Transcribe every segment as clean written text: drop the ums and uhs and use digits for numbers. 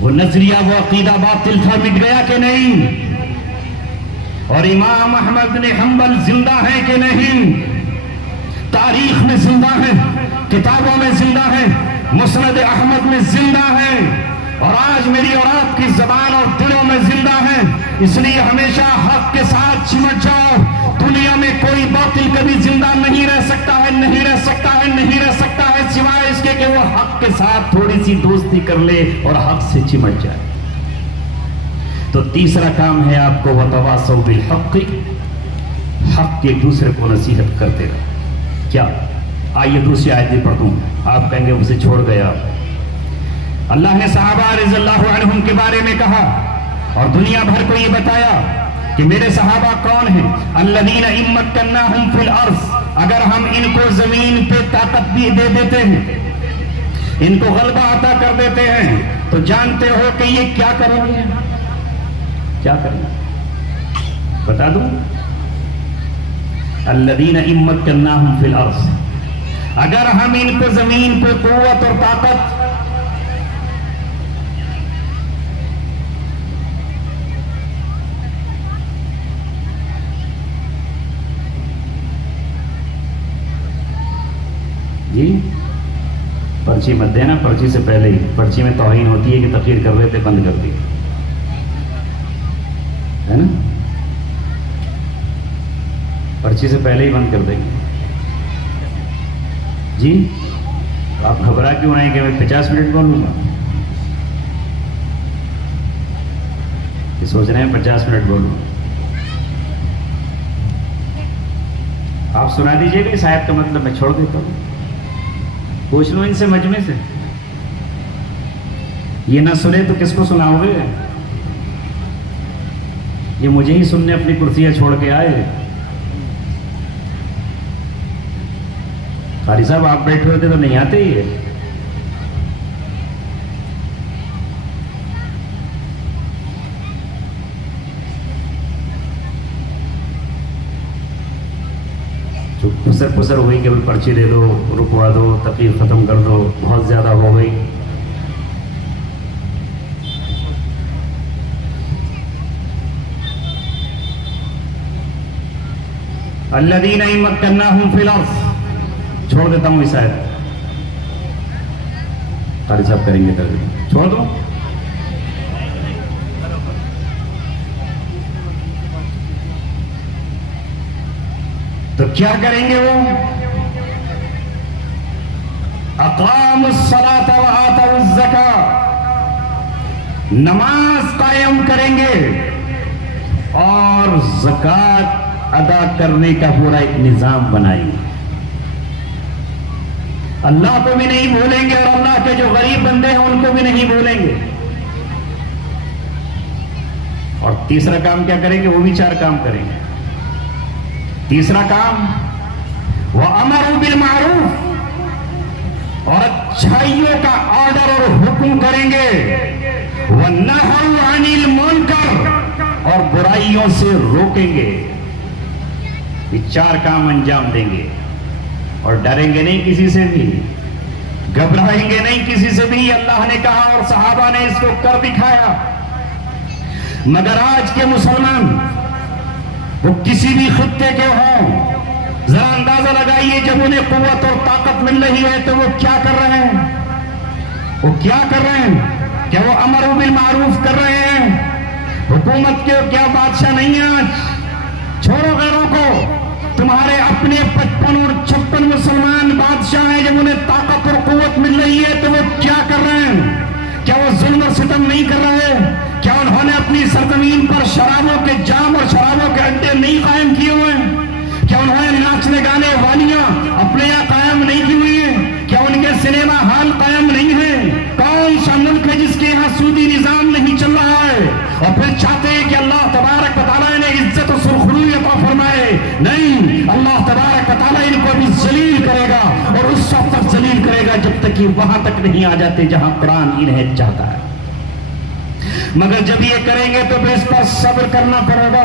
وہ نظریہ وہ عقیدہ باطل تھا، مٹ گیا کہ نہیں؟ اور امام احمد بن حنبل زندہ ہے کہ نہیں؟ تاریخ میں زندہ ہے، کتابوں میں زندہ ہے، مسند احمد میں زندہ ہے، اور آج میری اور آپ کی زبان اور دلوں میں زندہ ہے۔ اس لیے ہمیشہ حق کے ساتھ چمٹ جاؤ۔ دنیا میں کوئی باطل کبھی زندہ نہیں رہ سکتا ہے، نہیں رہ سکتا ہے، نہیں رہ سکتا ہے، سوائے اس کے کہ وہ حق کے ساتھ تھوڑی سی دوستی کر لے اور حق سے چمٹ جائے۔ تو تیسرا کام ہے آپ کو وتواصوا بالحق، حق کے ایک دوسرے کو نصیحت کرتے رہو۔ کیا؟ آئیے دوسری آیت بھی پڑھ دوں، آپ کہیں گے اسے چھوڑ گیا۔ اللہ نے صحابہ رضی اللہ عنہم کے بارے میں کہا اور دنیا بھر کو یہ بتایا کہ میرے صحابہ کون ہیں؟ الذین ان مکناہم فی الارض، اگر ہم ان کو زمین پہ طاقت بھی دے دیتے ہیں، ان کو غلبہ عطا کر دیتے ہیں، تو جانتے ہو کہ یہ کیا کریں گے؟ کیا کریں گے؟ بتا دوں، الذین ان مکناہم فی الارض، اگر ہم ان کو زمین پہ قوت اور طاقت جی پرچی مت دینا، پرچی سے پہلے ہی، پرچی میں توہین ہوتی ہے کہ تقریر کر رہے تھے، بند کر دی ہے نا، پرچی سے پہلے ہی بند کر دیں گے۔ جی آپ گھبرا کیوں رہے ہیں کہ میں 50 منٹ بولوں گا؟ یہ سوچ رہے ہیں 50 منٹ بولوں، آپ سنا دیجئے کہ اس آیت کا مطلب میں چھوڑ دیتا ہوں۔ پوچھ لو ان سے، مجمع سے، یہ نہ سنے تو کس کو سناؤ گے؟ یہ مجھے ہی سننے اپنی کرسیاں چھوڑ کے آئے۔ قاری صاحب آپ بیٹھے ہوتے تو نہیں آتے ہی ہے۔ پسر پسر ہوئی کہ پرچی دے دو، رکوا دو، تقریر ختم کر دو، بہت زیادہ ہو گئی۔ الذین ان مکناہم فی الارض، چھوڑ دیتا ہوں اس آیت، قاری صاحب کریں گے ترجمہ، چھوڑ دو۔ تو کیا کریں گے وہ؟ اقاموا الصلاة وآتوا الزکاة، نماز قائم کریں گے اور زکوٰۃ ادا کرنے کا پورا ایک نظام بنائیں گے۔ اللہ کو بھی نہیں بھولیں گے اور اللہ کے جو غریب بندے ہیں ان کو بھی نہیں بھولیں گے۔ اور تیسرا کام کیا کریں گے؟ وہ بھی 4 کام کریں گے۔ تیسرا کام وَأَمَرُوا بِالْمَعْرُوفِ، اور اچھائیوں کا آرڈر اور حکم کریں گے، وَنَهَوْا عَنِ الْمُنْكَرِ، اور برائیوں سے روکیں گے۔ یہ 4 کام انجام دیں گے اور ڈریں گے نہیں کسی سے بھی، گھبرائیں گے نہیں کسی سے بھی۔ اللہ نے کہا اور صحابہ نے اس کو کر دکھایا۔ مگر آج کے مسلمان، وہ کسی بھی خطے کے ہوں، ذرا اندازہ لگائیے، جب انہیں قوت اور طاقت مل رہی ہے تو وہ کیا کر رہے ہیں؟ وہ کیا کر رہے ہیں؟ کیا وہ امر بالمعروف کر رہے ہیں؟ حکومت کے کیا بادشاہ نہیں ہیں آج؟ چھوڑو غیروں کو، تمہارے اپنے 55 اور 56 مسلمان بادشاہ ہیں، جب انہیں طاقت اور قوت مل رہی ہے تو وہ کیا کر رہے ہیں؟ کیا وہ ظلم اور ستم نہیں کر رہے؟ کیا انہوں نے اپنی سرزمین پر شرابوں کے جام اور شرابوں کے اڈے نہیں قائم کیے ہوئے ہیں؟ کیا انہوں نے ناچنے گانے والیاں اپنے یہاں قائم نہیں کی ہوئی ہیں؟ کیا ان کے سنیما ہال قائم نہیں ہیں؟ کون سا ملک ہے جس کے یہاں سودی نظام نہیں چل رہا ہے اور پھر چاہتے ہیں کہ اللہ تبارک و تعالیٰ نے عزت و سرخروئی عطا فرمائے؟ نہیں، اللہ تبارک و تعالیٰ ان کو بھی ذلیل کرے گا، اور اس وقت تک ذلیل کرے گا جب تک کہ وہاں تک نہیں آ جاتے جہاں قرآن انہیں چاہتا ہے۔ مگر جب یہ کریں گے تو پھر اس پر صبر کرنا پڑے گا،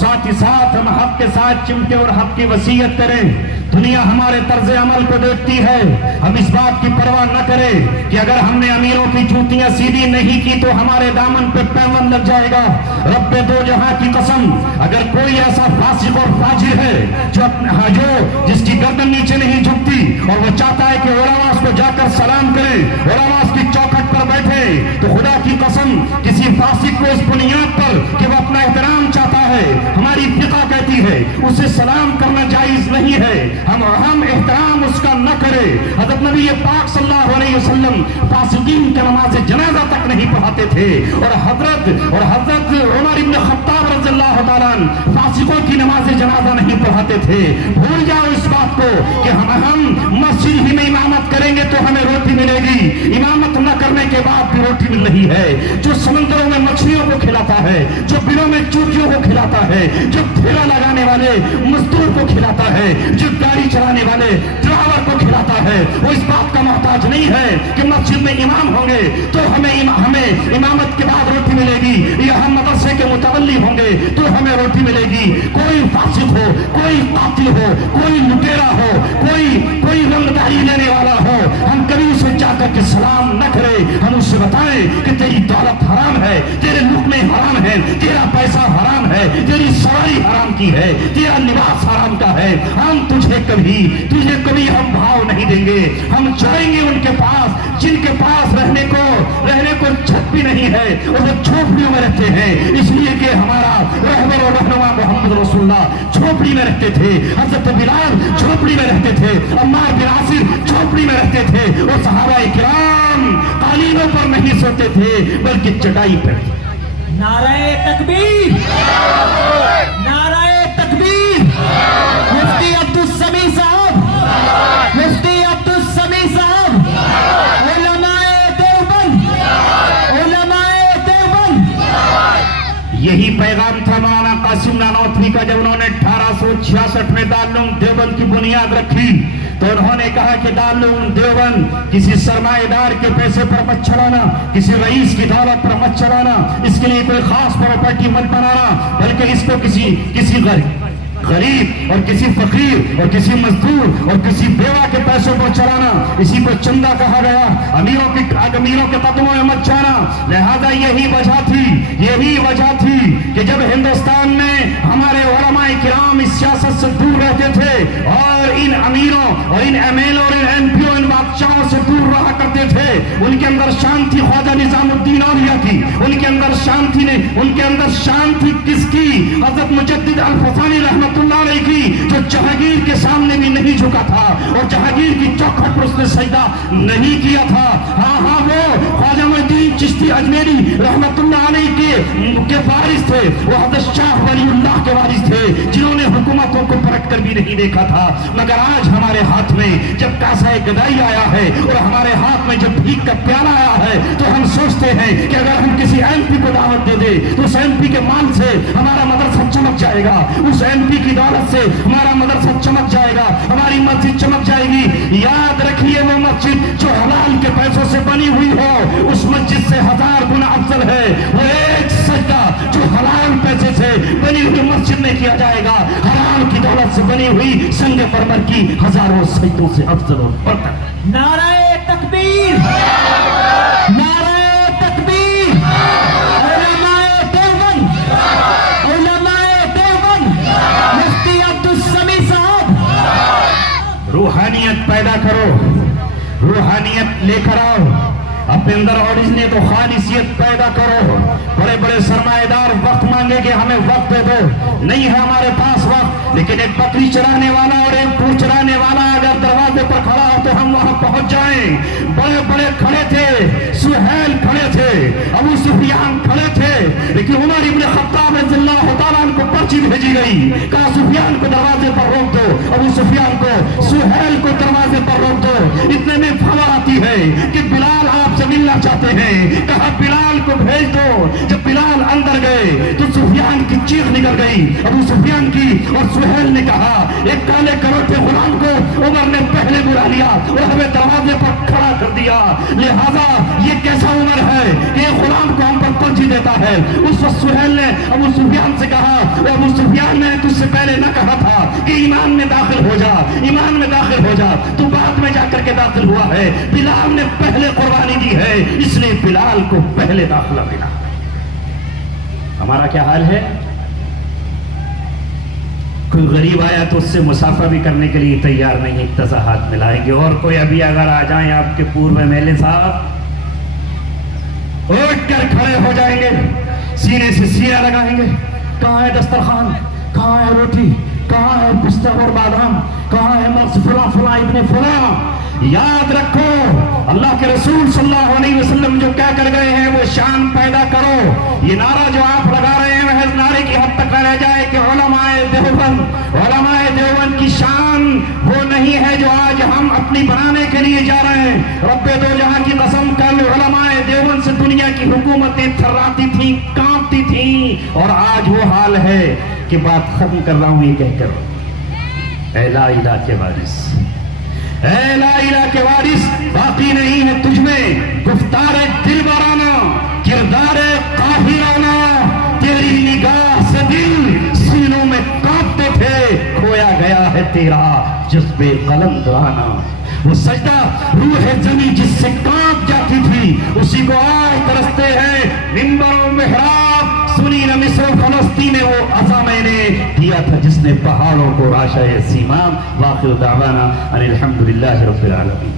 ساتھ ہی ساتھ ہم حق کے ساتھ چمٹے اور حق کی وصیت کریں. دنیا ہمارے طرز عمل کو دیکھتی ہے. ہم اس بات کی پرواہ نہ کریں کہ اگر ہم نے امیروں کی جوتیاں سیدھی نہیں کی تو ہمارے دامن پہ پیوند لگ جائے گا. رب دو جہاں کی قسم, اگر کوئی ایسا فاسق اور فاجر ہے جو جس کی گردن نیچے نہیں جھکتی اور وہ چاہتا ہے کہ علماء کو جا کر سلام کرے, علماء کی چوکھٹ پر بیٹھے, تو خدا کی قسم کسی فاسق کو اس بنیاد پر کہ وہ اپنا احترام چاہتا ہے, ہماری فقہ کہتی ہے اسے سلام کرنا جائز نہیں ہے. ہم احترام اس کا نہ کرے. حضرت نبی پاک صلی اللہ علیہ وسلم فاسقین کا نماز جنازہ تک نہیں پڑھاتے تھے, اور حضرت عمر بن خطاب رضی اللہ تعالیٰ فاسقوں کی نماز جنازہ نہیں پڑھاتے تھے. بھول جاؤ اس بات کو کہ ہم مسجد ہی میں امامت کریں گے تو ہمیں روٹی ملے گی, امامت نہ کرنے کے بعد بھی روٹی مل رہی ہے. جو سمندروں میں مچھلیوں کو کھلاتا ہے, جو بلوں میں چوٹیوں کو کھلاتا ہے, جو ٹھیلا لگانے والے مزدور کو کھلاتا ہے, جو گاڑی چلانے والے ڈرائیور کو کھلاتا ہے, وہ اس بات کا محتاج نہیں ہے کہ مسجد میں امام ہوں گے تو ہمیں امامت کے بعد روٹی ملے گی, یا ہم مدرسے کے متولی ہوں گے تو ہمیں روٹی ملے گی. کوئی فاسق ہو, کوئی قاتل ہو, کوئی لٹیرا ہو, کوئی رنگداری لینے والا ہو, ہم کبھی اسے جا کر کے سلام نہ کرے. ہم اسے بتائیں کہ تیری دولت حرام ہے, تیرے لقمے حرام ہے, تیرا پیسہ حرام ہے, تیری سواری حرام کی ہے, تیرا لباس حرام کا ہے. ہم تجھے کبھی ہم بھاؤ نہیں دیں گے. ہم جائیں گے ان کے پاس جن کے پاس رہنے کو چھت بھی نہیں ہے, اور وہ جھوپڑیوں میں رہتے ہیں, اس لیے کہ ہمارا رہبر و رہنما محمد رسول اللہ جھوپڑی میں رہتے تھے. حضرت بلال جھوپڑی میں رہتے تھے, عمار بن یاسر جھوپڑی میں رہتے تھے, اور صحابہ کرام قالینوں پر نہیں سوتے تھے بلکہ چٹائی پر. نعرہ تکبیر, نعرہ تکبیر. مفتی عبدالسمیع صاحب, مفتی عبدالسمیع صاحب, علماء دیوبند, علماء دیوبند. یہی پیغام تھا مولانا قاسم نانوتوی کا جب انہوں نے 1866 میں دارالعلوم دیوبند کی بنیاد رکھی, تو انہوں نے کہا کہ دارالعلوم دیوبند کسی سرمایہ دار کے پیسے پر مت چلانا, کسی رئیس کی دولت پر مت چلانا, اس کے لیے کوئی خاص پراپرٹی مت بنانا, بلکہ اس کو کسی غریب اور کسی فقیر اور کسی مزدور اور کسی بیوہ کے پیسوں پر چلانا, اسی کو چندہ کہا گیا. امیروں کے قدموں میں مت جانا. لہذا یہی وجہ تھی کہ جب ہندوستان میں ہمارے علماء کرام اس سیاست سے دور رہتے تھے اور ان امیروں اور ان ایم ایل اور ان ایم پیوں, ان بادشاہوں سے دور رہا کرتے تھے, ان کے اندر شان تھی خواجہ نظام الدین اولیاء کی, ان کے اندر شان تھی کس کی؟ حضرت مجدد الفسانی رحمت اللہ علیہ کی, جو جہانگیر کے سامنے بھی نہیں جھکا تھا اور جہانگیر کی چوکھٹ پر اس نے سجدہ نہیں کیا تھا. ہاں وہ خواجہ معین الدین چشتی اجمیری رحمت اللہ علیہ کے وارث تھے, وہ حضرت شاہ ولی اللہ کے وارث تھے, جنہوں نے حکومتوں کو پلٹ کر بھی نہیں دیکھا تھا. مگر آج ہمارے ہاتھ میں جب کاسہ گدائی آیا ہے اور ہمارے ہاتھ میں جب بھیک کا پیالہ آیا ہے, تو ہم سوچتے ہیں کہ اگر ہم کسی ایم پی کو دعوت دے دیں تو اس ایم پی کے مال سے ہمارا مدرسہ چمک جائے گا, اس ایم پی کی دولت سے ہمارا مدرسہ چمک جائے گا, ہماری مسجد چمک جائے گی. یاد رکھیے وہ مسجد جو حلال کے پیسوں سے بنی ہوئی ہو اس مسجد سے 1000 گنا افضل ہے. وہ ایک سجدہ جو حلال پیسے سے بنی ہوئی مسجد میں کیا جائے گا, حرام کی دولت سے بنی ہوئی سنگ مرمر کی ہزاروں سجدوں سے افضل اور برتر. نعرہ تکبیر, نعرہ تکبیر. علماء دیوبند, علماء دیوبند. مفتی عبدالسمیع صاحب, روحانیت پیدا کرو, روحانیت لے کر آؤ, اپنے اندر اوریجنیت و خالصیت پیدا کرو. بڑے بڑے سرمایہ دار وقت مانگے کہ ہمیں وقت دے دو, نہیں ہے ہمارے پاس وقت, لیکن ایک بکری چرانے والا اور ایک پور چرانے والا اگر دروازے پر کھڑا ہو تو ہم وہاں پہنچ جائیں. بڑے بڑے کھڑے تھے, سہیل کھڑے تھے, ابو سفیان کھڑے تھے, لیکن عمر ابن خطاب رضی اللہ تعالیٰ عنہ کو پرچی بھیجی گئی, کہا سفیان کو دروازے پر روک دو, ابو سفیان کو, سہیل کو دروازے پر روک دو. اتنے میں خبر آتی ہے کہ بلال آپ سے ملنا چاہتے ہیں, کہا بلال کو بھیج دو. جب بلال اندر گئے تو سفیان کی چیخ نکل گئی, ابو سفیان کی, اور سہیل نے کہا ایک کالے کروٹے غلام کو عمر نے پہلے بلا لیا اور ہمیں دروازے پر کھڑا کر دیا, لہذا یہ کیسا عمر ہے کہ غلام کو ہم پر پرچی دیتا ہے. اس وقت سہیل نے ابو سفیان سے کہا, ابو سفیان نے تجھ سے پہلے نہ کہا تھا کہ ایمان میں داخل ہو جا, ایمان میں داخل ہو جا, تو بعد میں جا کر کے داخل ہوا ہے. بلال نے پہلے قربانی دی ہے, اس لیے بلال کو پہلے داخلہ ملا. ہمارا کیا حال ہے؟ کوئی غریب آیا تو اس سے مسافہ بھی کرنے کے لیے تیار نہیں, اقتضا ہاتھ ملائیں گے. اور کوئی ابھی اگر آ جائیں آپ کے پورو ایم ایل اے صاحب, اٹھ کر کھڑے ہو جائیں گے, سینے سے سینہ لگائیں گے, کہاں ہے دسترخوان, کہاں ہے روٹی, کہاں ہے پستہ اور بادام, کہاں ہے مغز فلاں فلاں ابن فلاں. یاد رکھو اللہ کے رسول صلی اللہ علیہ وسلم جو کہہ کر گئے ہیں وہ شان پیدا کرو. یہ نعرہ جو آپ لگا رہے ہیں محض نعرے کی حد تک رہ جائے کہ علماء دیوبند کی شان وہ نہیں ہے جو آج ہم اپنی بنانے کے لیے جا رہے ہیں. رب دو جہاں کی قسم, کل علماء دیوبند سے دنیا کی حکومتیں تھراتی تھیں, کانپتی تھیں, اور آج وہ حال ہے کہ بات ختم کر رہا ہوں یہ کہہ کر, اے لا الہ کے وارث, اے لا الہ کے وارث, باقی نہیں ہے تجھ میں گفتار دل برانا, کردار قاہرانہ. تیری نگاہ سے دل سینوں میں کانپتے تھے, کھویا گیا ہے تیرا جذبے قلندرانہ. وہ سجدہ روح زمین جس سے کانپ جاتی تھی اسی کو آج ترستے ہیں منبر و محراب. سنی نہ مصر و فلسطین میں وہ عزا میں نے دیا تھا جس نے پہاڑوں کو راشا سیمام. واخر دعوانا ان الحمدللہ رب العالمین.